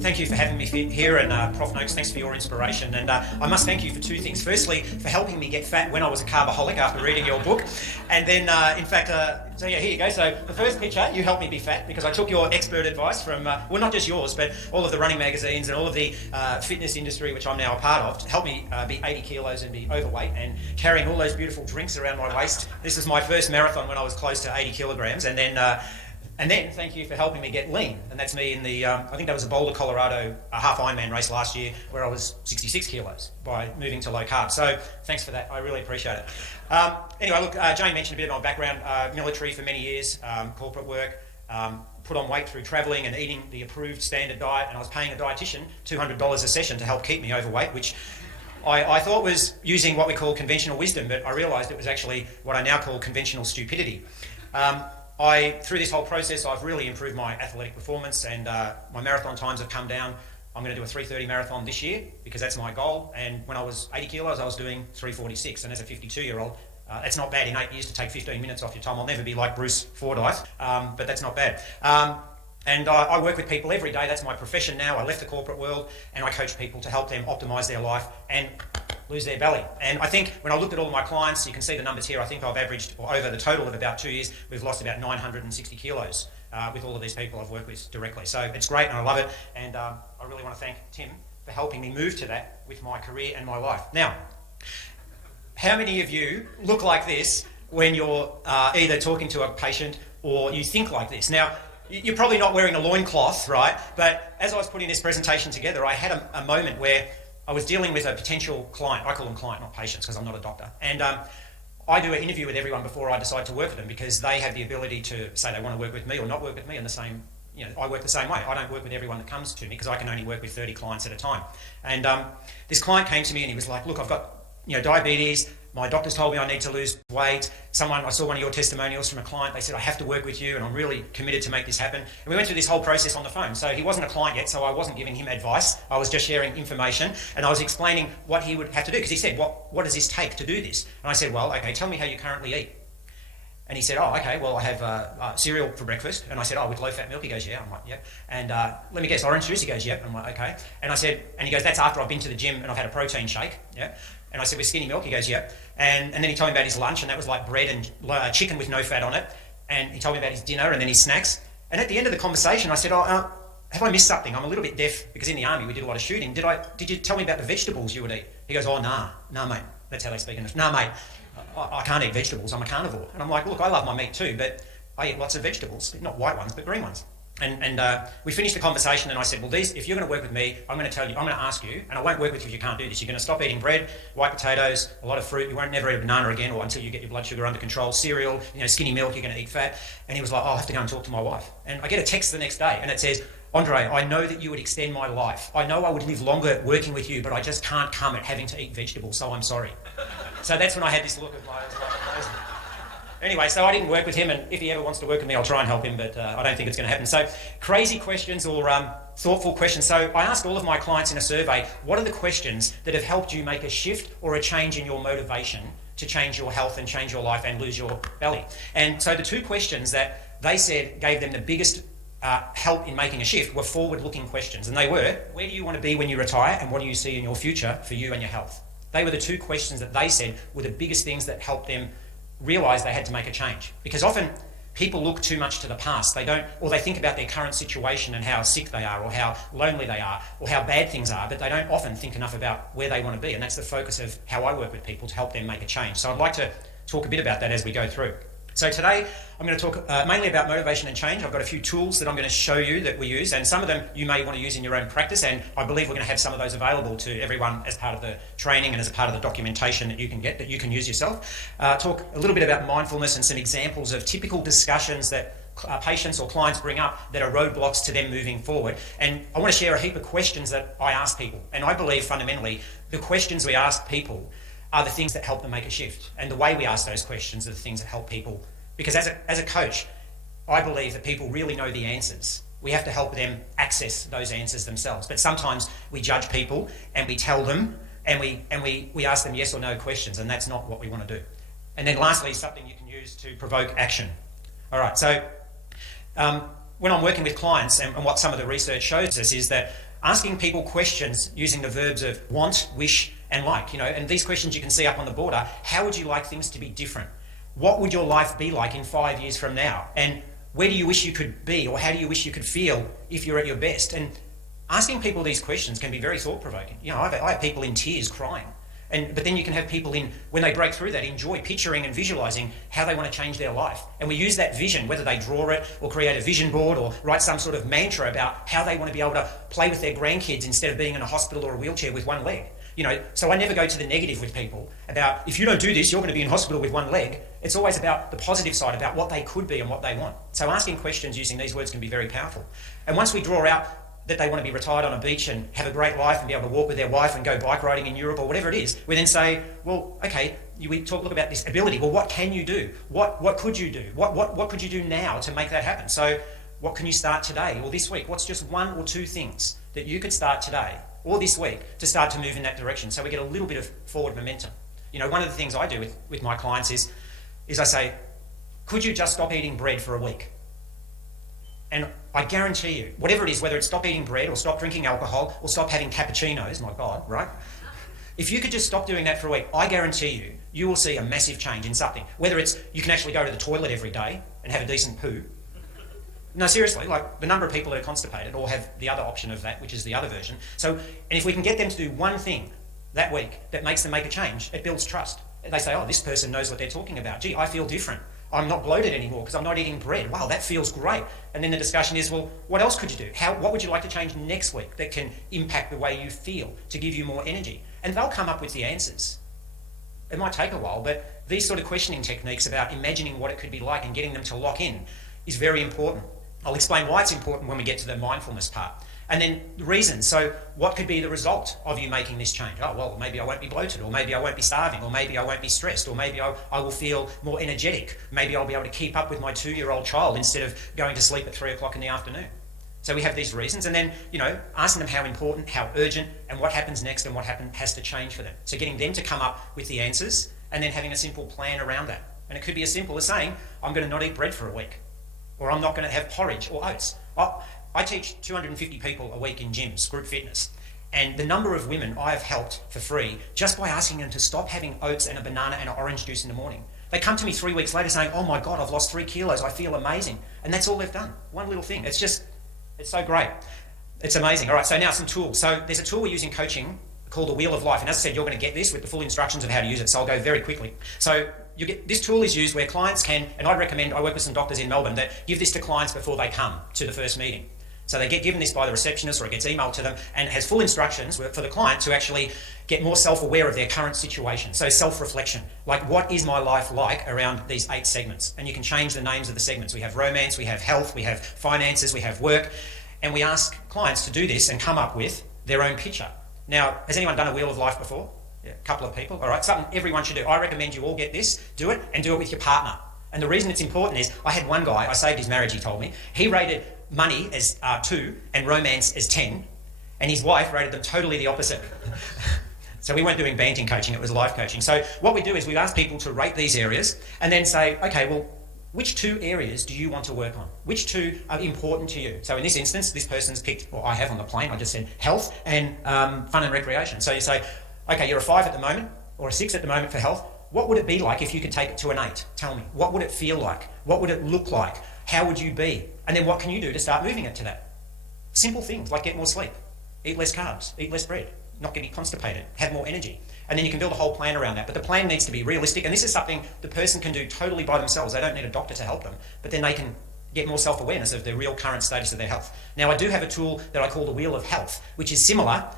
Thank you for having me here, and Prof Noakes, thanks for your inspiration. And I must thank you for two things. Firstly, for helping me get fat when I was a carboholic after reading your book. And then, so yeah, here you go. So the first picture, you helped me be fat because I took your expert advice from, well, not just yours, but all of the running magazines and all of the fitness industry, which I'm now a part of, to help me be 80 kilos and be overweight and carrying all those beautiful drinks around my waist. This is my first marathon when I was close to 80 kilograms. And then thank you for helping me get lean. And that's me in the, I think that was a Boulder, Colorado half Ironman race last year where I was 66 kilos by moving to low carb. So thanks for that. I really appreciate it. Anyway, look, Jane mentioned a bit of my background. Military for many years, corporate work, put on weight through travelling and eating the approved standard diet. And I was paying a dietitian $200 a session to help keep me overweight, which I thought was using what we call conventional wisdom, but I realised it was actually what I now call conventional stupidity. Through this whole process, I've really improved my athletic performance, and my marathon times have come down. I'm going to do a 3:30 marathon this year because that's my goal. And when I was 80 kilos, I was doing 3:46. And as a 52-year-old, that's not bad in 8 years to take 15 minutes off your time. I'll never be like Bruce Fordyce, but that's not bad. And I work with people every day. That's my profession now. I left the corporate world and I coach people to help them optimise their life and lose their belly. And I think when I looked at all of my clients, you can see the numbers here, I think I've averaged, or over the total of about 2 years, we've lost about 960 kilos with all of these people I've worked with directly. So it's great and I love it. And I really want to thank Tim for helping me move to that with my career and my life. Now, how many of you look like this when you're either talking to a patient or you think like this? Now, you're probably not wearing a loincloth, right? But as I was putting this presentation together, I had a moment where I was dealing with a potential client. I call them client, not patients, because I'm not a doctor. And I do an interview with everyone before I decide to work with them because they have the ability to say they want to work with me or not work with me in the same, I work the same way. I don't work with everyone that comes to me because I can only work with 30 clients at a time. And this client came to me and he was like, look, I've got diabetes. My doctors told me I need to lose weight. I saw one of your testimonials from a client. They said, I have to work with you and I'm really committed to make this happen. And we went through this whole process on the phone. So he wasn't a client yet, so I wasn't giving him advice. I was just sharing information and I was explaining what he would have to do because he said, what does this take to do this? And I said, well, okay, tell me how you currently eat. And he said, oh, okay, well, I have cereal for breakfast. And I said, oh, with low-fat milk? He goes, yeah. I'm like, yeah. And let me guess, orange juice? He goes, yeah. I'm like, okay. And I said, and he goes, that's after I've been to the gym and I've had a protein shake. Yeah. And I said, with skinny milk? He goes, yeah. And then he told me about his lunch, and that was like bread and chicken with no fat on it. And he told me about his dinner and then his snacks. And at the end of the conversation, I said, have I missed something? I'm a little bit deaf because in the army we did a lot of shooting. Did you tell me about the vegetables you would eat? He goes, oh, nah, mate. That's how they speak in it. Nah, mate, I can't eat vegetables. I'm a carnivore. And I'm like, look, I love my meat too, but I eat lots of vegetables, not white ones, but green ones. And we finished the conversation and I said, well, if you're going to work with me, I'm going to ask you, and I won't work with you if you can't do this. You're going to stop eating bread, white potatoes, a lot of fruit. You won't never eat a banana again or until you get your blood sugar under control. Cereal, skinny milk, you're going to eat fat. And he was like, oh, I have to go and talk to my wife. And I get a text the next day and it says, Andre, I know that you would extend my life. I know I would live longer working with you, but I just can't come at having to eat vegetables, so I'm sorry. So that's when I had this look of my eyes. Anyway, so I didn't work with him, and if he ever wants to work with me, I'll try and help him, but I don't think it's going to happen. So crazy questions or thoughtful questions. So I asked all of my clients in a survey, what are the questions that have helped you make a shift or a change in your motivation to change your health and change your life and lose your belly? And so the two questions that they said gave them the biggest help in making a shift were forward-looking questions. And they were, where do you want to be when you retire and what do you see in your future for you and your health? They were the two questions that they said were the biggest things that helped them realise they had to make a change. Because often people look too much to the past. They think about their current situation and how sick they are or how lonely they are or how bad things are, but they don't often think enough about where they want to be. And that's the focus of how I work with people to help them make a change. So I'd like to talk a bit about that as we go through. So today I'm going to talk mainly about motivation and change. I've got a few tools that I'm going to show you that we use, and some of them you may want to use in your own practice, and I believe we're going to have some of those available to everyone as part of the training and as a part of the documentation that you can get, that you can use yourself. Talk a little bit about mindfulness and some examples of typical discussions that patients or clients bring up that are roadblocks to them moving forward. And I want to share a heap of questions that I ask people, and I believe fundamentally the questions we ask people are the things that help them make a shift. And the way we ask those questions are the things that help people. Because as a coach, I believe that people really know the answers. We have to help them access those answers themselves. But sometimes we judge people and we tell them and we ask them yes or no questions, and that's not what we want to do. And then lastly, something you can use to provoke action. All right, so when I'm working with clients, and what some of the research shows us is that asking people questions using the verbs of want, wish, and like, and these questions you can see up on the board are, how would you like things to be different? What would your life be like in 5 years from now? And where do you wish you could be, or how do you wish you could feel if you're at your best? And asking people these questions can be very thought-provoking. I have people in tears crying. But then you can have people when they break through that, enjoy picturing and visualising how they want to change their life. And we use that vision, whether they draw it or create a vision board or write some sort of mantra about how they want to be able to play with their grandkids instead of being in a hospital or a wheelchair with one leg. So I never go to the negative with people about, if you don't do this, you're going to be in hospital with one leg. It's always about the positive side, about what they could be and what they want. So asking questions using these words can be very powerful. And once we draw out that they want to be retired on a beach and have a great life and be able to walk with their wife and go bike riding in Europe or whatever it is, we then say, well, okay, look about this ability. Well, what can you do? What could you do? What could you do now to make that happen? So what can you start today or this week? What's just one or two things that you could start today or this week to start to move in that direction, so we get a little bit of forward momentum? One of the things I do with my clients is I say, could you just stop eating bread for a week? And I guarantee you, whatever it is, whether it's stop eating bread or stop drinking alcohol or stop having cappuccinos, my God, right? If you could just stop doing that for a week, I guarantee you, you will see a massive change in something. Whether it's you can actually go to the toilet every day and have a decent poo. No, seriously, like the number of people that are constipated or have the other option of that, which is the other version. So, and if we can get them to do one thing that week that makes them make a change, it builds trust. They say, oh, this person knows what they're talking about. Gee, I feel different. I'm not bloated anymore because I'm not eating bread. Wow, that feels great. And then the discussion is, well, what else could you do? What would you like to change next week that can impact the way you feel to give you more energy? And they'll come up with the answers. It might take a while, but these sort of questioning techniques about imagining what it could be like and getting them to lock in is very important. I'll explain why it's important when we get to the mindfulness part. And then the reasons. So what could be the result of you making this change? Oh, well, maybe I won't be bloated, or maybe I won't be starving, or maybe I won't be stressed, or maybe I will feel more energetic. Maybe I'll be able to keep up with my 2-year-old child instead of going to sleep at 3 o'clock in the afternoon. So we have these reasons, and then, asking them how important, how urgent, and what happens next and what has to change for them. So getting them to come up with the answers, and then having a simple plan around that. And it could be as simple as saying, I'm going to not eat bread for a week, or I'm not going to have porridge or oats. I teach 250 people a week in gyms, group fitness, and the number of women I have helped for free just by asking them to stop having oats and a banana and an orange juice in the morning. They come to me 3 weeks later saying, oh my God, I've lost 3 kilos, I feel amazing. And that's all they've done, one little thing. It's so great. It's amazing. All right, so now some tools. So there's a tool we use in coaching called the Wheel of Life, and as I said, you're going to get this with the full instructions of how to use it, so I'll go very quickly. So this tool is used where clients can, and I work with some doctors in Melbourne that give this to clients before they come to the first meeting. So they get given this by the receptionist, or it gets emailed to them, and it has full instructions for the client to actually get more self-aware of their current situation. So self-reflection, like what is my life like around these 8 segments? And you can change the names of the segments. We have romance, we have health, we have finances, we have work, and we ask clients to do this and come up with their own picture. Now, has anyone done a Wheel of Life before? Yeah, a couple of people. All right, something everyone should do. I recommend you all get this, do it, and do it with your partner. And the reason it's important is, I had one guy, I saved his marriage, he told me. He rated money as 2 and romance as 10, and his wife rated them totally the opposite. So we weren't doing banting coaching, it was life coaching. So what we do is we ask people to rate these areas and then say, okay, well, which 2 areas do you want to work on? Which 2 are important to you? So in this instance, this person's picked, or I have on the plane, I just said health and fun and recreation. So you say, okay, you're a 5 at the moment, or a 6 at the moment for health. What would it be like if you could take it to an 8? Tell me. What would it feel like? What would it look like? How would you be? And then what can you do to start moving it to that? Simple things like get more sleep, eat less carbs, eat less bread, not get constipated, have more energy. And then you can build a whole plan around that. But the plan needs to be realistic, and this is something the person can do totally by themselves. They don't need a doctor to help them, but then they can get more self-awareness of the real current status of their health. Now, I do have a tool that I call the Wheel of Health, which is similar,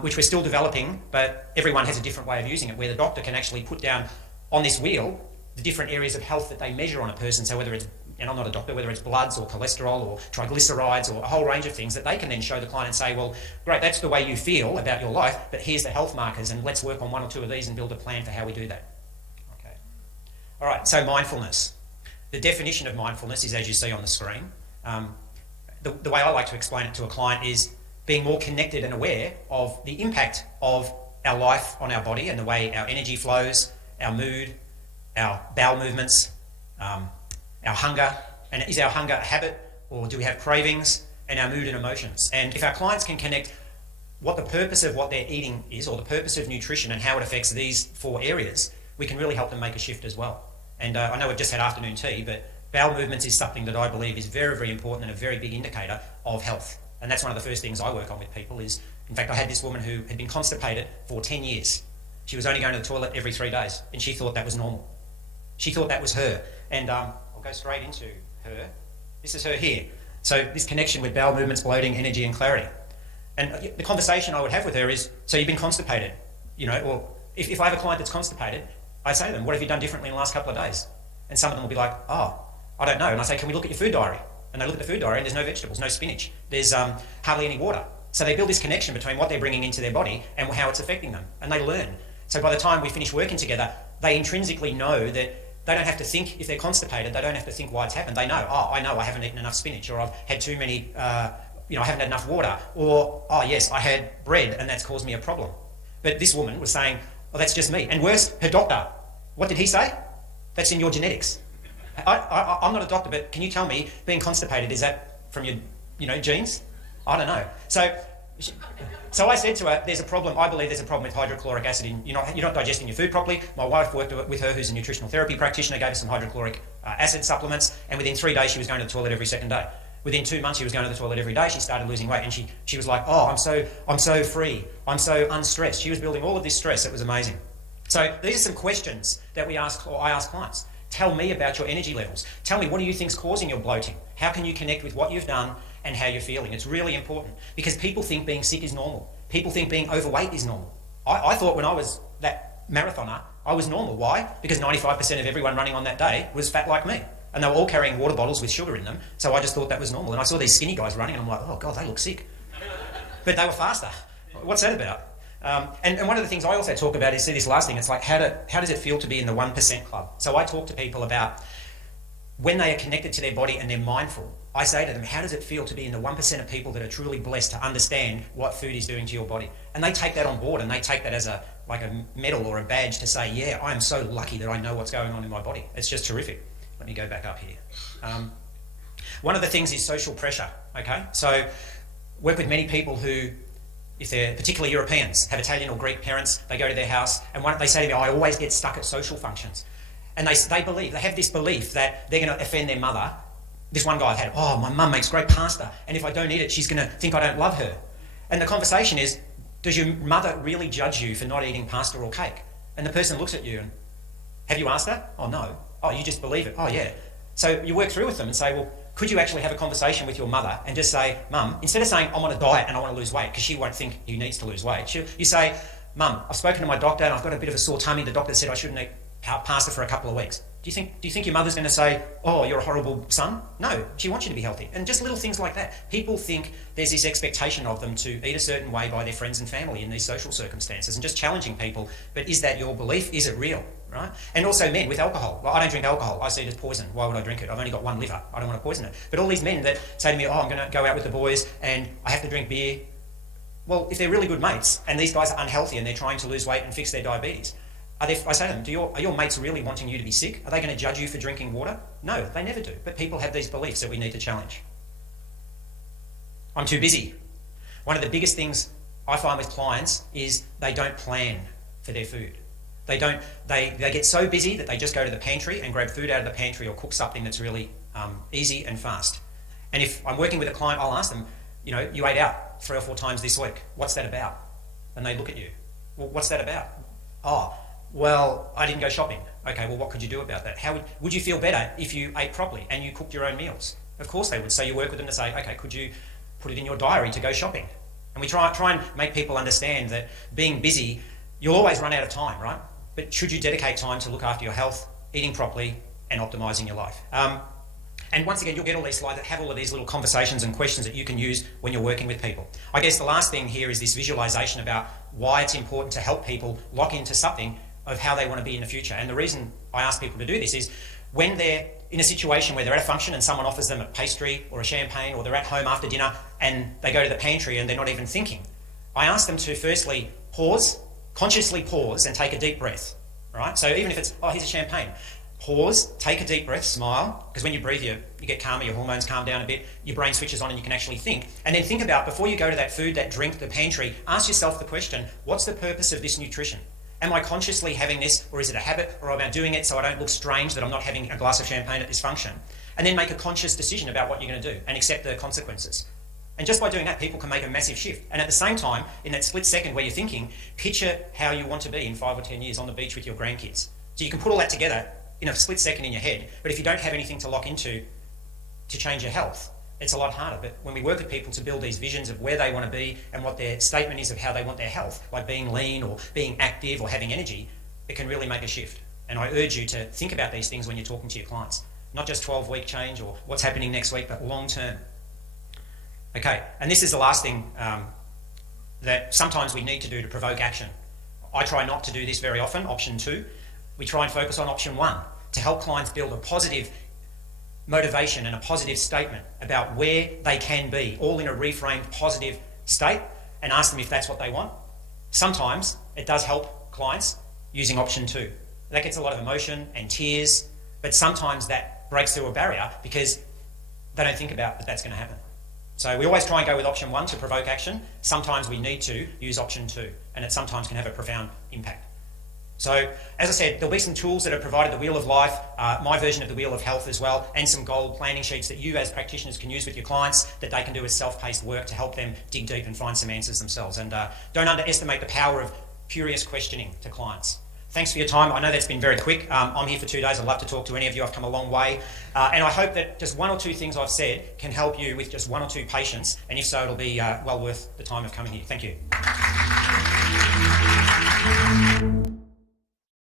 which we're still developing, but everyone has a different way of using it, where the doctor can actually put down on this wheel the different areas of health that they measure on a person. So whether it's, and I'm not a doctor, whether it's bloods or cholesterol or triglycerides or a whole range of things that they can then show the client and say, well, great, that's the way you feel about your life, but here's the health markers, and let's work on 1 or 2 of these and build a plan for how we do that. Okay. All right, so mindfulness. The definition of mindfulness is, as you see on the screen. The way I like to explain it to a client is being more connected and aware of the impact of our life on our body and the way our energy flows, our mood, our bowel movements, our hunger. And is our hunger a habit or do we have cravings, and our mood and emotions. And if our clients can connect what the purpose of what they're eating is, or the purpose of nutrition and how it affects these 4 areas, we can really help them make a shift as well. And I know we've just had afternoon tea, but bowel movements is something that I believe is very, very important and a very big indicator of health. And that's one of the first things I work on with people is, in fact, I had this woman who had been constipated for 10 years. She was only going to the toilet every 3 days, and she thought that was normal. She thought that was her. And I'll go straight into her. This is her here. So this connection with bowel movements, bloating, energy and clarity. And the conversation I would have with her is, so you've been constipated, or if I have a client that's constipated, I say to them, what have you done differently in the last couple of days? And some of them will be like, oh, I don't know. And I say, can we look at your food diary? And they look at the food diary and there's no vegetables, no spinach. There's hardly any water. So they build this connection between what they're bringing into their body and how it's affecting them. And they learn. So by the time we finish working together, they intrinsically know that they don't have to think, if they're constipated, they don't have to think why it's happened. They know, I haven't eaten enough spinach, or I've had too many, I haven't had enough water, or, oh yes, I had bread and that's caused me a problem. But this woman was saying, oh, that's just me. And worse, her doctor, what did he say? That's in your genetics. I'm not a doctor, but can you tell me, being constipated, is that from your, genes? I don't know. So I said to her, there's a problem. I believe there's a problem with hydrochloric acid. You're not digesting your food properly. My wife worked with her, who's a nutritional therapy practitioner, gave her some hydrochloric acid supplements, and within 3 days she was going to the toilet every second day. Within 2 months she was going to the toilet every day. She started losing weight, and she was like, oh, I'm so free. I'm so unstressed. She was building all of this stress. It was amazing. So these are some questions that I ask clients. Tell me about your energy levels. Tell me, what do you think is causing your bloating? How can you connect with what you've done and how you're feeling? It's really important because people think being sick is normal. People think being overweight is normal. I thought when I was that marathoner, I was normal. Why? Because 95% of everyone running on that day was fat like me. And they were all carrying water bottles with sugar in them. So I just thought that was normal. And I saw these skinny guys running and I'm like, oh God, they look sick. But they were faster. What's that about? And one of the things I also talk about is, see, this last thing, it's like, how does it feel to be in the 1% club? So I talk to people about when they are connected to their body and they're mindful. I say to them, how does it feel to be in the 1% of people that are truly blessed to understand what food is doing to your body? And they take that on board and they take that as a medal or a badge to say, yeah, I am so lucky that I know what's going on in my body. It's just terrific. Let me go back up here. One of the things is social pressure, okay? So work with many people who, if they're particularly Europeans, have Italian or Greek parents, they go to their house and they say to me, I always get stuck at social functions. And they have this belief that they're going to offend their mother. This one guy I've had, oh, my mum makes great pasta, and if I don't eat it, she's going to think I don't love her. And the conversation is, does your mother really judge you for not eating pasta or cake? And the person looks at you and, have you asked her? Oh, no. Oh, you just believe it? Oh, yeah. So you work through with them and say, well, could you actually have a conversation with your mother and just say, Mum, instead of saying, I'm on a diet and I want to lose weight, because she won't think you needs to lose weight, you say, Mum, I've spoken to my doctor and I've got a bit of a sore tummy. The doctor said I shouldn't eat pasta for a couple of weeks. Do you think your mother's going to say, oh, you're a horrible son? No, she wants you to be healthy. And just little things like that. People think there's this expectation of them to eat a certain way by their friends and family in these social circumstances, and just challenging people, but is that your belief? Is it real? Right? And also men with alcohol. Well, I don't drink alcohol. I see it as poison. Why would I drink it? I've only got one liver. I don't want to poison it. But all these men that say to me, oh, I'm going to go out with the boys and I have to drink beer. Well, if they're really good mates and these guys are unhealthy and they're trying to lose weight and fix their diabetes, I say to them, are your mates really wanting you to be sick? Are they going to judge you for drinking water? No, they never do. But people have these beliefs that we need to challenge. I'm too busy. One of the biggest things I find with clients is they don't plan for their food. They get so busy that they just go to the pantry and grab food out of the pantry or cook something that's really easy and fast. And if I'm working with a client, I'll ask them, you ate out 3 or 4 times this week. What's that about? And they look at you. Well, what's that about? Oh, well, I didn't go shopping. Okay, well, what could you do about that? How would you feel better if you ate properly and you cooked your own meals? Of course they would. So you work with them to say, okay, could you put it in your diary to go shopping? And we try and make people understand that being busy, you'll always run out of time, right? But should you dedicate time to look after your health, eating properly, and optimising your life? And once again, you'll get all these slides that have all of these little conversations and questions that you can use when you're working with people. I guess the last thing here is this visualisation about why it's important to help people lock into something of how they want to be in the future. And the reason I ask people to do this is when they're in a situation where they're at a function and someone offers them a pastry or a champagne, or they're at home after dinner and they go to the pantry and they're not even thinking, I ask them to firstly pause, consciously pause and take a deep breath, right? So even if it's, oh, here's a champagne, pause, take a deep breath, smile, because when you breathe, you get calmer, your hormones calm down a bit, your brain switches on and you can actually think. And then think about, before you go to that food, that drink, the pantry, ask yourself the question, what's the purpose of this nutrition? Am I consciously having this, or is it a habit, or am I doing it so I don't look strange that I'm not having a glass of champagne at this function? And then make a conscious decision about what you're going to do and accept the consequences. And just by doing that, people can make a massive shift. And at the same time, in that split second where you're thinking, picture how you want to be in 5 or 10 years on the beach with your grandkids. So you can put all that together in a split second in your head, but if you don't have anything to lock into to change your health, it's a lot harder. But when we work with people to build these visions of where they want to be and what their statement is of how they want their health, like being lean or being active or having energy, it can really make a shift. And I urge you to think about these things when you're talking to your clients. Not just 12-week change or what's happening next week, but long term. Okay, and this is the last thing that sometimes we need to do to provoke action. I try not to do this very often, option 2. We try and focus on option 1 to help clients build a positive motivation and a positive statement about where they can be, all in a reframed positive state, and ask them if that's what they want. Sometimes it does help clients using option 2. That gets a lot of emotion and tears, but sometimes that breaks through a barrier because they don't think about that that's going to happen. So we always try and go with option 1 to provoke action. Sometimes we need to use option 2, and it sometimes can have a profound impact. So, as I said, there'll be some tools that are provided, the Wheel of Life, my version of the Wheel of Health as well, and some gold planning sheets that you as practitioners can use with your clients that they can do as self-paced work to help them dig deep and find some answers themselves. And don't underestimate the power of curious questioning to clients. Thanks for your time. I know that's been very quick. I'm here for 2 days. I'd love to talk to any of you. I've come a long way. And I hope that just 1 or 2 things I've said can help you with just 1 or 2 patients. And if so, it'll be well worth the time of coming here. Thank you.